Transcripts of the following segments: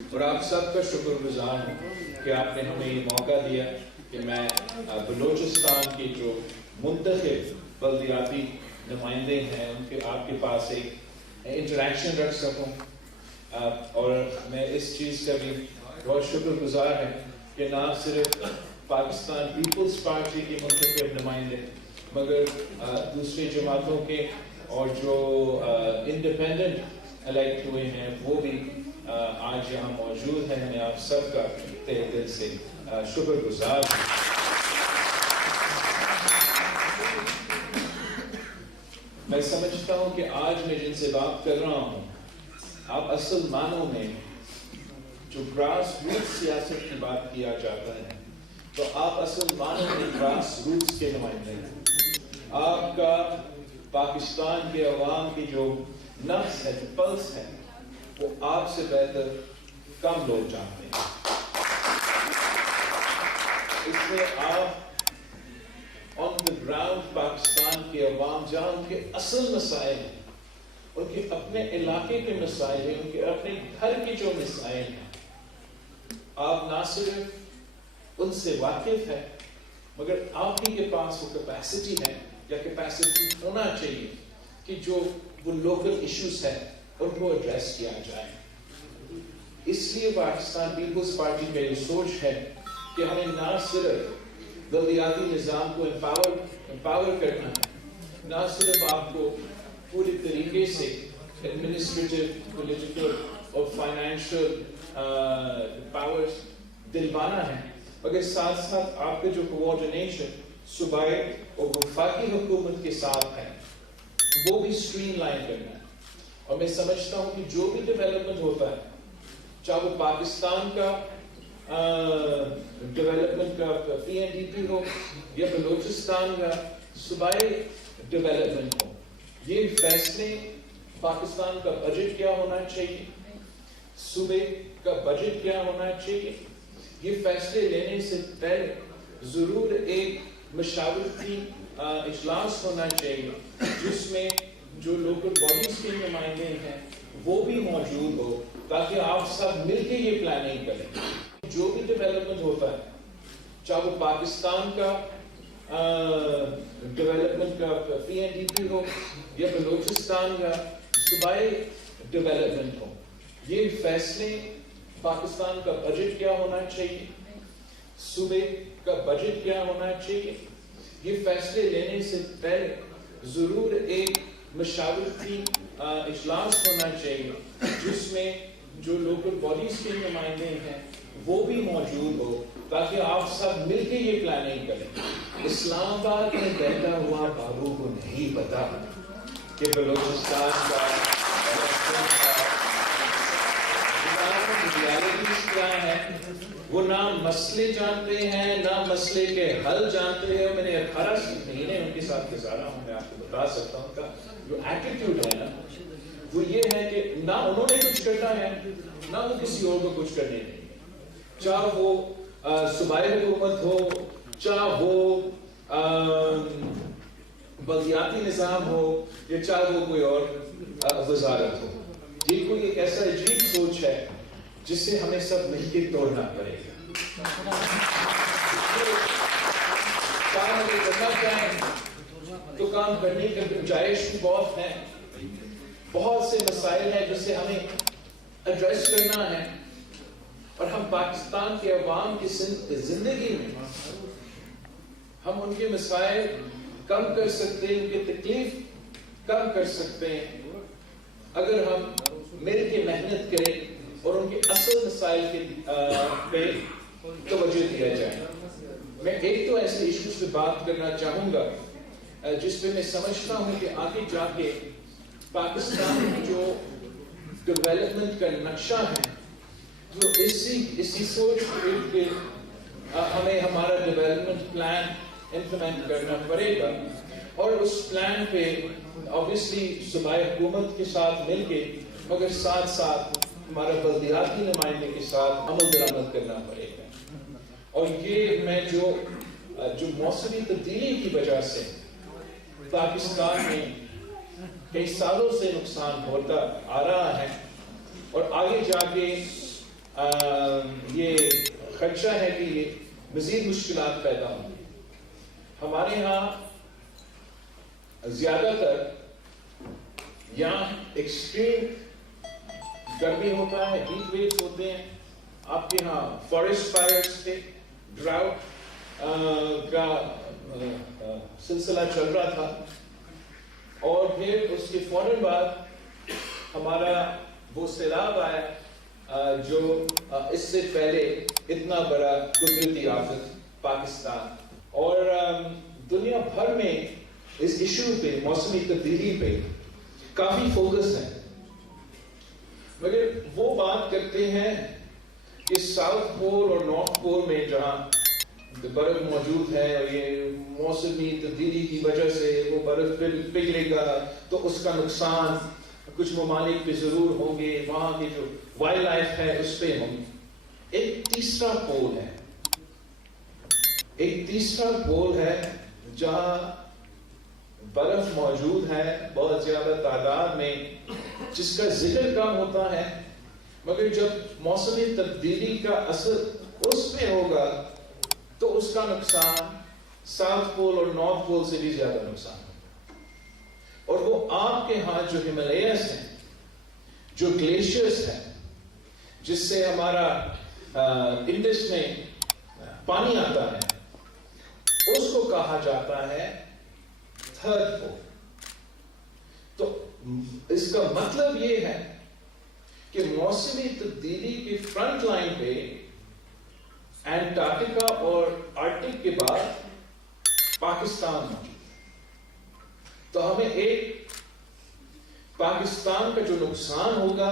اور آپ سب کا شکر گزار ہوں کہ آپ نے ہمیں یہ موقع دیا کہ میں بلوچستان کے جو منتخب بلدیاتی نمائندے ہیں ان کے آپ کے پاس ایک انٹریکشن رکھ سکوں، اور میں اس چیز کا بھی بہت شکر گزار ہے کہ نہ صرف پاکستان پیپلز پارٹی کے منتخب نمائندے مگر دوسری جماعتوں کے اور جو انڈیپینڈنٹ الیکٹ ہوئے ہیں وہ بھی آج یہاں موجود ہیں۔ میں آپ سب کا تہ دل سے شکر گزار ہوں۔ میں سمجھتا ہوں کہ آج میں جن سے بات کر رہا ہوں آپ اصل معنوں میں جو گراس روٹ سیاست کی بات کیا جاتا ہے تو آپ اصل معنوں میں گراس روٹس کے نمائندے ہیں۔ آپ کا پاکستان کے عوام کی جو نفس ہے، جو پلس ہے، وہ آپ سے بہتر کم لوگ جانتے ہیں۔ اس لیے آپ آن دا گراؤنڈ پاکستان کے عوام جہاں ان کے اصل مسائل ہیں، ان کے اپنے علاقے کے مسائل ہیں، ان کے اپنے گھر کے جو مسائل ہیں، آپ نہ صرف ان سے واقف ہیں مگر آپ ہی کے پاس وہ کیپیسٹی ہے یا کیپیسٹی ہونا چاہیے کہ جو وہ لوکل ایشوز ہیں ان کو ایڈریس کیا جائے۔ اس لیے پاکستان پیپلز پارٹی کا یہ سوچ ہے کہ ہمیں نہ صرف بلدیاتی نظام کو امپاور کرنا ہے، نہ صرف آپ کو پوری طریقے سے ایڈمنسٹریٹو، پولیٹیکل اور فائنینشیل پاورز دلوانا ہے مگر ساتھ ساتھ آپ کا جو کوآرڈینیشن صوبائی اور وفاقی حکومت کے ساتھ ہے وہ بھی اسٹریم لائن کرنا ہے۔ اور میں سمجھتا ہوں کہ جو بھی ڈیولپمنٹ ہوتا ہے، چاہے وہ پاکستان کا ڈیولپمنٹ کا پی این ڈی پی ہو یا بلوچستان کا صوبائی ڈیولپمنٹ ہو، یہ فیصلے پاکستان کا بجٹ کیا ہونا چاہیے، صوبے کا بجٹ کیا ہونا چاہیے، یہ فیصلے لینے سے پہلے ضرور ایک مشاورتی اجلاس ہونا چاہیے جس میں جو لوکل باڈیز کے نمائندے ہیں وہ بھی موجود ہو تاکہ آپ سب مل کے یہ پلاننگ کریں۔ جو بھی ڈیولپمنٹ ہوتا ہے، چاہے وہ پاکستان کا ڈیولپمنٹ کا پی این ڈی پی ہو یا بلوچستان کا صوبائی ڈیولپمنٹ ہو، یہ فیصلے پاکستان کا بجٹ کیا ہونا چاہیے، صوبے کا بجٹ کیا ہونا چاہیے، یہ فیصلے لینے سے پہلے ضرور ایک مشاورتی اجلاس ہونا چاہیے جس میں جو لوکل باڈیز کے نمائندے ہیں وہ بھی موجود ہو تاکہ آپ سب مل کے یہ پلاننگ کریں۔ اسلام آباد میں پیدا ہوا بابو کو نہیں پتا کہ بلوچستان کا کیا ہے، وہ نہ مسئلے جانتے ہیں نہ مسئلے کے حل جانتے ہیں۔ میں نے 18 مہینے ان کے ساتھ گزارا ہوں، میں آپ کو بتا سکتا ہوں کا جو ایٹیٹیوڈ ہے نا وہ یہ ہے کہ نہ انہوں نے کچھ کرنا ہے نہ وہ کسی اور کو کچھ کرنے دیں گے، چاہے وہ صوبائی حکومت ہو، چاہے وہ بلدیاتی نظام ہو یا چاہے وہ کوئی اور وزارت ہو۔ یہ کوئی ایک ایسا عجیب سوچ ہے جس سے ہمیں سب مل کے توڑنا پڑے گا۔ کام اگر کرنا چاہیں تو کام کرنے کی گنجائش بھی بہت ہے، بہت سے مسائل ہیں جسے ہمیں ایڈریس کرنا ہے، اور ہم پاکستان کے عوام کی زندگی میں ہم ان کے مسائل کم کر سکتے ہیں، ان کی تکلیف کم کر سکتے ہیں اگر ہم مل کے محنت کریں اور ان کے اصل مسائل پہ توجہ دیا جائے۔ میں ایک تو ایسے ایشوز پہ بات کرنا چاہوں گا جس پہ میں سمجھتا ہوں کہ آگے جا کے پاکستان کی جو ڈیولپمنٹ کا نقشہ ہے جو اسی سوچ کے ہمیں ہمارا ڈیولپمنٹ پلان امپلیمنٹ کرنا پڑے گا، اور اس پلان پہ obviously صوبائی حکومت کے ساتھ مل کے مگر ساتھ ساتھ ہمارا بلدیاتی نمائندے کے ساتھ عمل درآمد کرنا پڑے گا۔ اور یہ میں جو موسمی تبدیلی کی وجہ سے پاکستان میں کئی سالوں سے نقصان ہوتا آ رہا ہے اور آگے جا کے یہ خدشہ ہے کہ یہ مزید مشکلات پیدا ہوں. ہمارے ہاں زیادہ تر یہاں ایکسٹریم گرمی ہوتا ہے, ہیٹ ویوز ہوتے ہیں. آپ کے ہاں فارسٹ فائرز تھے, ڈراؤٹ کا سلسلہ چل رہا تھا, اور پھر اس کے فوراً بعد ہمارا وہ سیلاب آیا جو اس سے پہلے اتنا بڑا قدرتی آفت پاکستان اور دنیا بھر میں اس ایشو پہ, موسمی تبدیلی پہ کافی فوکس ہے. مگر وہ بات کرتے ہیں کہ ساؤتھ پول اور نارتھ پول میں جہاں برف موجود ہے اور یہ موسمی تبدیلی کی وجہ سے وہ برف پگھلے گا تو اس کا نقصان کچھ ممالک پہ ضرور ہوں گے, وہاں کی جو وائلڈ لائف ہے اس پہ ہوں گے. ایک تیسرا پول ہے جہاں برف موجود ہے بہت زیادہ تعداد میں, جس کا ذکر کم ہوتا ہے, مگر جب موسمی تبدیلی کا اثر اس پہ ہوگا تو اس کا نقصان ساؤتھ پول اور نارتھ پول سے بھی زیادہ نقصان ہوگا. اور وہ آپ کے ہاں جو ہمالیاز ہیں, جو گلیشیئرز ہیں, جس سے ہمارا انڈس میں پانی آتا ہے, اس کو کہا جاتا ہے تھرڈ پول. تو اس کا مطلب یہ ہے کہ موسمی تبدیلی کی فرنٹ لائن پہ انٹارکٹیکا اور آرکٹک کے بعد پاکستان موجود ہے. تو ہمیں ایک پاکستان کا جو نقصان ہوگا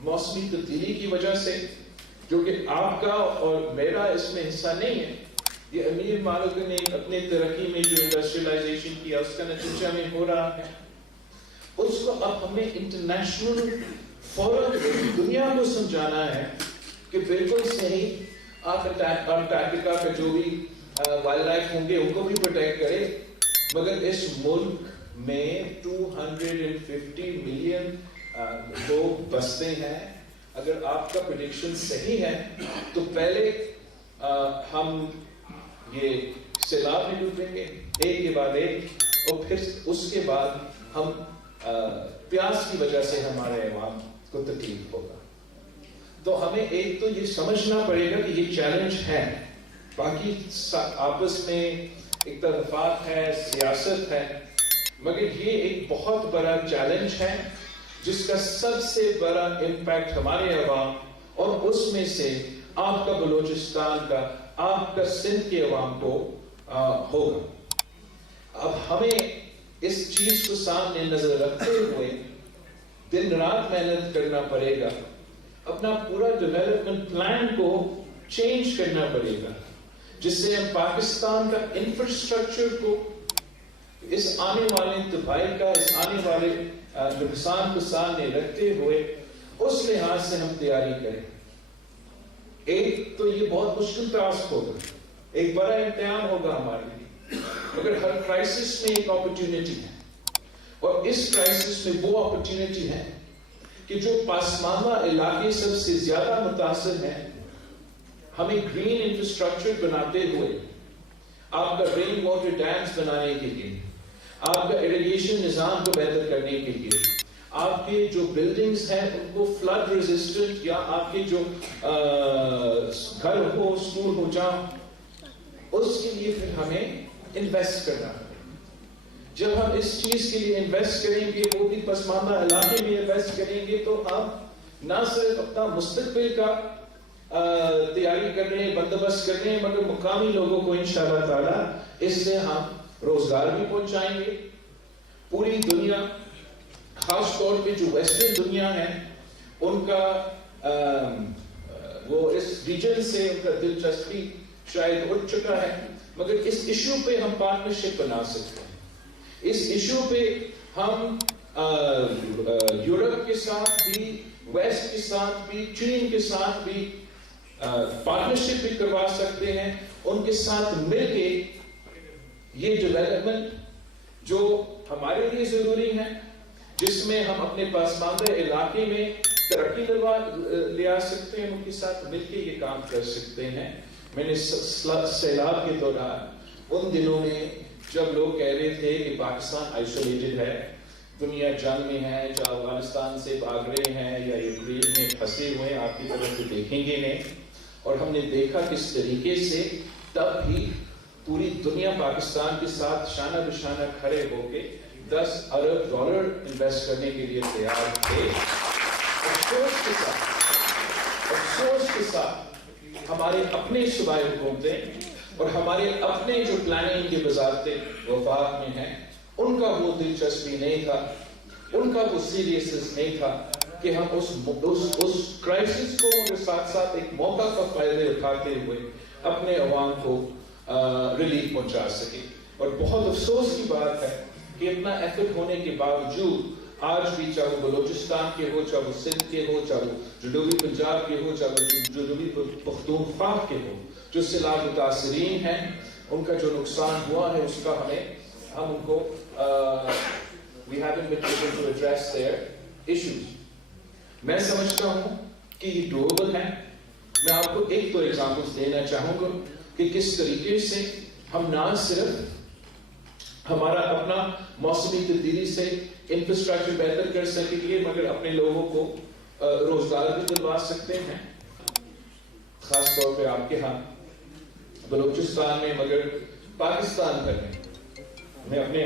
موسمی تبدیلی کی وجہ سے, جو کہ آپ کا اور میرا اس میں حصہ نہیں ہے, یہ امیر مالک نے اپنے ترقی میں جو انڈسٹریلائزیشن کیا اس کا نتیجہ میں ہو رہا ہے, اس کو اب ہمیں انٹرنیشنل فورم دنیا کو سمجھانا ہے کہ بالکل صحیح, آپ انٹارکٹیکا کا جو بھی وائلڈ لائف ہوں گے ان کو بھی پروٹیکٹ کرے, مگر اس ملک میں 250 ملین لوگ بستے ہیں. اگر آپ کا پریڈکشن صحیح ہے تو پہلے ہم یہ سیلاب میں ڈوبیں گے ایک کے بعد ایک, اور پھر اس کے بعد ہم پیاس کی وجہ سے ہمارے عوام کو تکلیف ہوگا. تو ہمیں ایک تو یہ سمجھنا پڑے گا کہ یہ چیلنج ہے, باقی آپس میں اتفاق ہے, سیاست ہے, مگر یہ ایک بہت بڑا چیلنج ہے جس کا سب سے بڑا امپیکٹ ہمارے عوام اور اس میں سے آپ کا بلوچستان کا, آپ کا سندھ کے عوام کو ہوگا. اب ہمیں اس چیز کو سامنے نظر رکھتے ہوئے دن رات محنت کرنا پڑے گا, اپنا پورا ڈیولپمنٹ پلان کو چینج کرنا پڑے گا, جس سے ہم پاکستان کا انفراسٹرکچر کو اس آنے والے تباہی کا, اس آنے والے نقصان کو سامنے رکھتے ہوئے اس لحاظ سے ہم تیاری کریں. ایک تو یہ بہت مشکل ٹاسک ہوگا, ایک بڑا امتحان ہوگا ہمارے لیے, مگر ہر کرائسس میں ایک اپرچونٹی ہے, اور اس کرائسس میں وہ اپرچونٹی ہے کہ جو پسماندہ علاقے سب سے زیادہ متاثر ہیں, ہمیں گرین انفراسٹرکچر بناتے ہوئے, آپ کا رین واٹر ڈیمز بنانے کے لیے, آپ کا ایریگیشن نظام کو بہتر کرنے کے لیے, آپ کے جو بلڈنگز ہیں ان کو فلڈ ریزسٹنٹ, یا آپ کے جو گھر ہو, اسکول ہو, جہاں, اس کے لیے پھر ہمیں انویسٹ کرنا ہے. جب ہم اس چیز کے لیے انویسٹ کریں گے, وہ بھی پسماندہ علاقے میں انویسٹ کریں گے, تو ہم نہ صرف اپنا مستقبل کا تیاری کر رہے ہیں, بندوبست کر رہے ہیں, مگر مقامی لوگوں کو انشاءاللہ تعالی اس سے ہم روزگار بھی پہنچائیں گے. پوری دنیا, خاص طور پہ جو ویسٹرن دنیا ہے, ان کا وہ اس ریجن سے ان کا دلچسپی شاید اٹھ چکا ہے, مگر اس ایشو پہ ہم پارٹنرشپ بنا سکتے ہیں. اس ایشو پہ ہم یورپ کے ساتھ بھی, ویسٹ کے ساتھ بھی, چین کے ساتھ بھی پارٹنرشپ بھی کروا سکتے ہیں. ان کے ساتھ مل کے یہ ڈیولپمنٹ جو ہمارے لیے ضروری ہے, جس میں ہم اپنے پسماندہ علاقے میں ترقی لے آ سکتے ہیں، ان کے ساتھ مل کے یہ کام کر سکتے ہیں. میں نے سیلاب کے دوران ان دنوں میں جب لوگ کہہ رہے تھے کہ پاکستان آئسولیٹڈ ہے، دنیا جنگ میں ہے، جو افغانستان سے بھاگ رہے ہیں یا یوکرین میں پھنسے ہوئے ہیں، آپ کی طرف سے دیکھیں گے نہیں، اور ہم نے دیکھا کس طریقے سے تب بھی پوری دنیا پاکستان کے ساتھ شانہ بشانہ کھڑے ہو کے $10 ارب انویسٹ کرنے کے لیے تیار تھے. افسوس کے ساتھ ہمارے اپنے صوبائی حکومتیں اور ہمارے اپنے جو پلاننگ کے وزارتیں وفاق میں ہیں، ان کا وہ دلچسپی نہیں تھا، ان کا وہ سیریسنس نہیں تھا کہ ہم اس کرائسس کو ان کے ساتھ ساتھ ایک موقع کا فائدہ اٹھاتے ہوئے اپنے عوام کو ریلیف پہنچا سکے. اور بہت افسوس کی بات ہے کہ اتنا ایفرٹ ہونے کے باوجود آج بھی چاہے وہ بلوچستان کے ہو، چاہے وہ سندھ کے ہو، چاہے وہ جنوبی پنجاب کے ہو، چاہے وہ جنوبی پختونخوا کے ہو، جو سیلاب متاثرین ہیں، ان کا جو نقصان ہوا ہے اس کا ہم ان کو we haven't been able to address their issues. میں سمجھتا ہوں کہ یہ ڈویبل ہے. میں آپ کو ایک دو ایگزامپلس دینا چاہوں گا کہ کس طریقے سے ہم نہ صرف ہمارا اپنا موسمی تبدیلی سے انفراسٹرکچر بہتر کر سکیں گے، مگر اپنے لوگوں کو روزگار بھی دلوا سکتے ہیں. خاص طور پہ آپ کے ہاں بلوچستان میں، مگر پاکستان بھر میں اپنے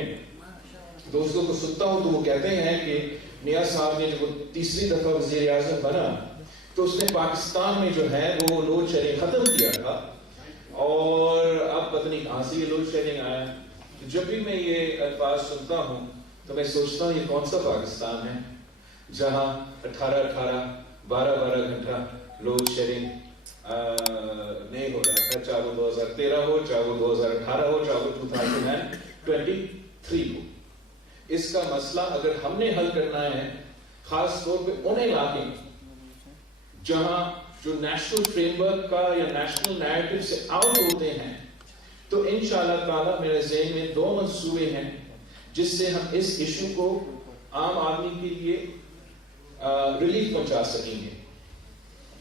دوستوں کو سنتا ہوں تو وہ کہتے ہیں کہ نیاز صاحب نے جب وہ تیسری دفعہ وزیر اعظم بنا تو اس نے پاکستان میں جو ہے وہ لوڈ شیڈنگ ختم کیا تھا، اور اب پتہ نہیں کہاں سے یہ لوڈ شیڈنگ آیا. جب بھی میں یہ الفاظ سنتا ہوں تو میں سوچتا ہوں یہ کون سا پاکستان ہے جہاں 12 گھنٹہ لوڈ شیڈنگ نہیں ہو رہا تھا، چاہے وہ 2013 ہو، چاہے وہ 2018 ہو، چاہے وہ 2023 ہو. اس کا مسئلہ اگر ہم نے حل کرنا ہے، خاص طور پہ ان علاقے جہاں جو نیشنل فریم ورک کا یا نیشنل نیریٹو سے آؤٹ ہوتے ہیں، تو انشاءاللہ تعالیٰ میرے ذہن میں 2 منصوبے ہیں جس سے ہم اس ایشو کو عام آدمی کے لیے ریلیف پہنچا سکیں گے.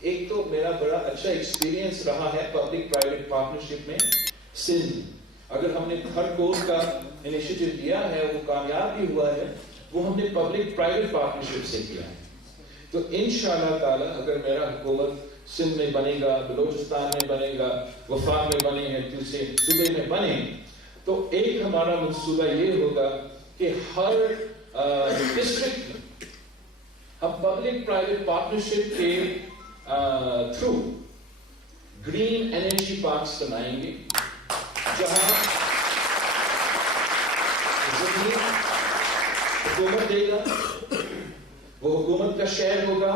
ایک تو میرا بڑا اچھا ایکسپیرینس رہا ہے پبلک پرائیویٹ پارٹنرشپ میں سندھ. اگر ہم نے ہر کورس کا انیشیٹو لیا ہے، وہ کامیاب بھی ہوا ہے، وہ ہم نے پبلک پرائیویٹ پارٹنرشپ سے کیا ہے. تو انشاءاللہ تعالی اگر میرا حکومت سندھ میں بنے گا، بلوچستان میں بنے گا، وفاق میں بنے ہیں، دوسرے صوبے میں بنے، تو ایک ہمارا منصوبہ یہ ہوگا کہ ہر ڈسٹرکٹ میں ہم پبلک پرائیویٹ پارٹنرشپ کے تھرو گرین انرجی پارکس بنائیں گے، جہاں زمین حکومت دے گا، وہ حکومت کا شہر ہوگا،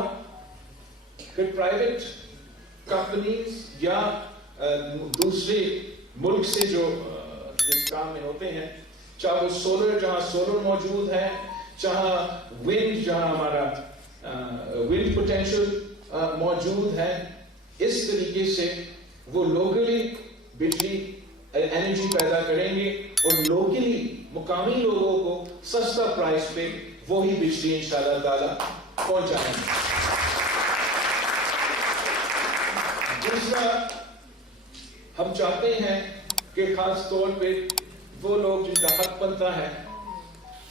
پھر پرائیویٹ کمپنیز یا دوسرے ملک سے جو اس کام میں ہوتے ہیں، چاہے وہ سولر، جہاں سولر موجود ہے، چاہے ونڈ، جہاں ہمارا ونڈ پوٹینشل موجود ہے، اس طریقے سے وہ لوکلی بجلی انرجی پیدا کریں گے اور لوکلی مقامی لوگوں کو سستا پرائس پہ وہی بجلی انشاءاللہ تعالی پہنچائیں گے. دوسرا، ہم چاہتے ہیں کہ خاص طور پہ وہ لوگ جن کا حق بنتا ہے،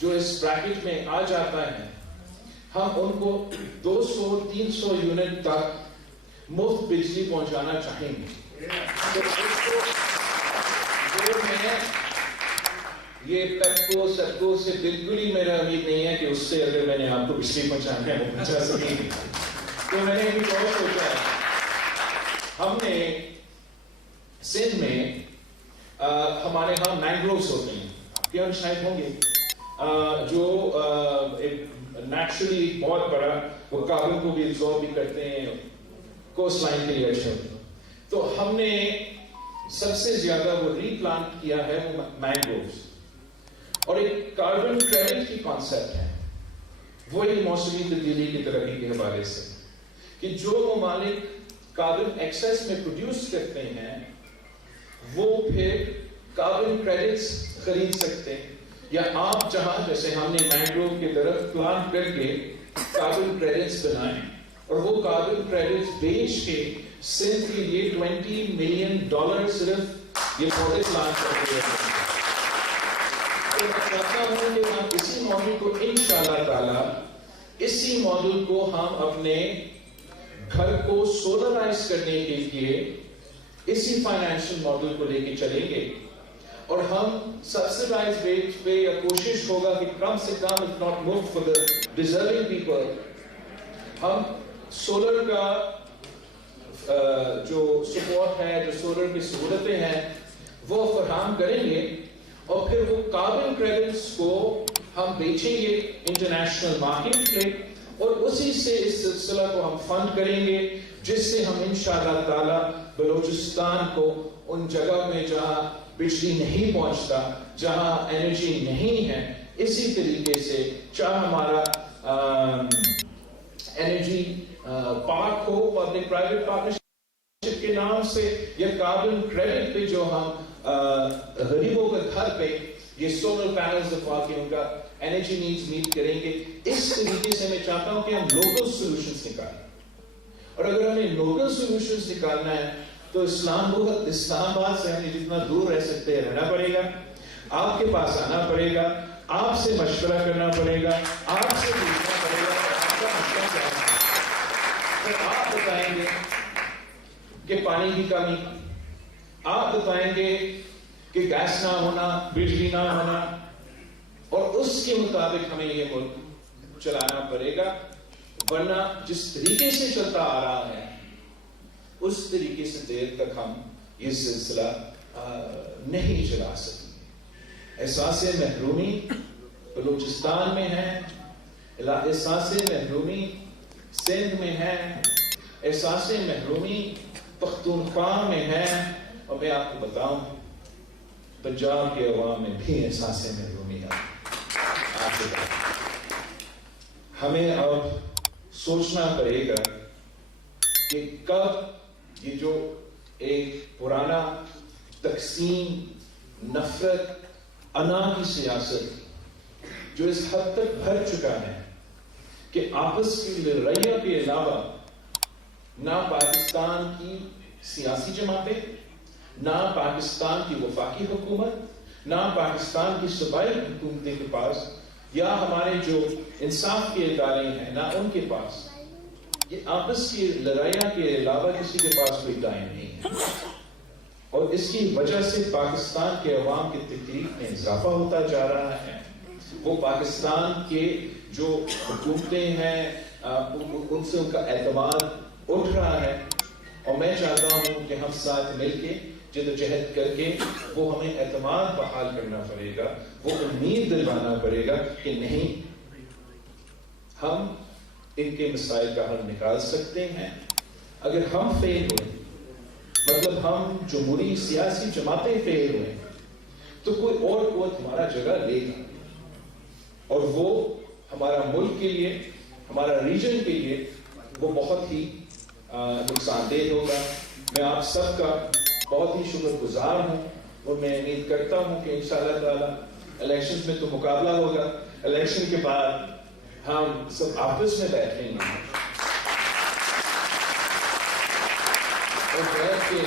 جو اس بریکٹ میں آ جاتا ہے، ہم ان کو 200-300 یونٹ تک مفت بجلی پہنچانا چاہیں گے. تو یہ پیپکو سیپکو سے بالکل ہی میرا امید نہیں ہے کہ اس سے اگر میں نے آپ کو بجلی پہنچانا ہے وہ پہنچا سکیں گے. تو میں نے بھی بہت سوچا ہے، ہم نے سندھ میں ہمارے ہاں مینگرووز ہوتے ہیں، آپ کے یہاں شاید ہوں گے، جو نیچرلی بہت بڑا، وہ کاربن کو بھی ایبزارب بھی کرتے ہیں، کوسٹ لائن کے لیے اچھا ہوتا ہے. تو ہم نے سب سے زیادہ وہ ری پلانٹ کیا ہے وہ مینگرووز، اور ایک کاربن کریڈٹ کی کانسیپٹ ہے، وہ ایک موسمی تبدیلی کی ترقی کے حوالے سے، کہ جو ممالک کاربن ایکسیس میں پروڈیوس کرتے ہیں وہ پھر کاربن کریڈٹس خرید سکتے ہیں، یا آپ جہاں جیسے ہم نے مینگروو کے درخت پلانٹ کر کے کاربن کریڈٹس بنائے اور وہ کاربن کریڈٹ بیچ کے سندھ کے لیے $20 ملین صرف یہ پودے پلانٹ کرتے ہیں. تو میں چاہتا ہوں کہ ہم اسی ماڈل کو انشاءاللہ تعالی اسی ماڈل کو ہم اپنے گھر کو سولرائز کرنے کے لیے اسی فائنینشیل ماڈل کو لے کے چلیں گے. اور ہم سبسیڈائز ریٹ پہ یا کوشش ہوگا کہ کم سے کم if not more for the deserving people ہم سولر کا جو سپورٹ ہے, جو سولر کی سہولتیں ہیں وہ فراہم کریں گے. اور پھر وہ کاربن کریڈٹس کو ہم بیچیں گے انٹرنیشنل مارکیٹ پہ, اور اسی سے اس سلسلہ کو ہم فنڈ کریں گے, جس سے ہم انشاءاللہ تعالی بلوچستان کو ان جگہ میں جہاں بجلی نہیں پہنچتا, جہاں انرجی نہیں ہے, اسی طریقے سے چاہے ہمارا انرجی پارک ہو, پبلک پرائیویٹ پارٹنرشپ کے نام سے, یا کاربن کریڈٹ پہ جو ہم غریبوں کے گھر پہ یہ سولر پینلز لگوا کے ان کا انرجی نیڈز میٹ کریں گے. اس طریقے سے میں چاہتا ہوں کہ ہم لوکل سولوشنز نکالیں. اور اگر ہمیں لوکل سولوشنز نکالنا ہے تو اسلام آباد سے ہمیں جتنا دور رہ سکتے ہیں رہنا پڑے گا, آپ کے پاس آنا پڑے گا, آپ سے مشورہ کرنا پڑے گا, آپ سے پوچھنا پڑے گا آپ کا مسئلہ کیا ہے. تو آپ بتائیں گے کہ پانی کی کمی, آپ بتائیں گے کہ گیس نہ ہونا, بجلی نہ ہونا, اور اس کے مطابق ہمیں یہ ملک چلانا پڑے گا. ورنہ جس طریقے سے چلتا آ رہا ہے اس طریقے سے دیر تک ہم یہ سلسلہ نہیں چلا سکیں. احساس محرومی بلوچستان میں ہے, احساس محرومی سندھ میں ہے, احساس محرومی پختونخوا میں ہے, اور میں آپ کو بتاؤں پنجاب کے عوام میں بھی احساس محرومی ہے. ہمیں اب سوچنا پڑے گا کہ کب یہ جو ایک پرانا تقسیم, نفرت, انا کی سیاست جو اس حد تک بھر چکا ہے کہ آپس کی لڑائیوں کے علاوہ نہ پاکستان کی سیاسی جماعتیں, نہ پاکستان کی وفاقی حکومت, نہ پاکستان کی صوبائی حکومتیں کے پاس, یا ہمارے جو انصاف کے ادارے ہیں نہ ان کے پاس, یہ آپس کی لڑائیاں کے علاوہ کسی کے پاس کوئی ٹائم نہیں ہے. اور اس کی وجہ سے پاکستان کے عوام کی تکلیف میں اضافہ ہوتا جا رہا ہے. وہ پاکستان کے جو حکومتیں ہیں ان سے ان کا اعتماد اٹھ رہا ہے, اور میں چاہتا ہوں کہ ہم ساتھ مل کے جدوجہد کر کے وہ ہمیں اعتماد بحال کرنا پڑے گا, وہ امید دلوانا پڑے گا کہ نہیں, ہم ان کے مسائل کا حل نکال سکتے ہیں. اگر ہم فیل ہوئے, مطلب ہم جمہوری سیاسی جماعتیں فیل ہوئے, تو کوئی اور قوت ہمارا جگہ لے گا, اور وہ ہمارا ملک کے لیے, ہمارا ریجن کے لیے وہ بہت ہی نقصان دہ ہوگا. میں آپ سب کا بہت ہی شکر گزار ہوں, اور میں امید کرتا ہوں کہ انشاءاللہ تعالی الیکشن میں تو مقابلہ ہوگا, الیکشن کے بعد ہم سب آپس میں بیٹھیں گے اور بیٹھ کے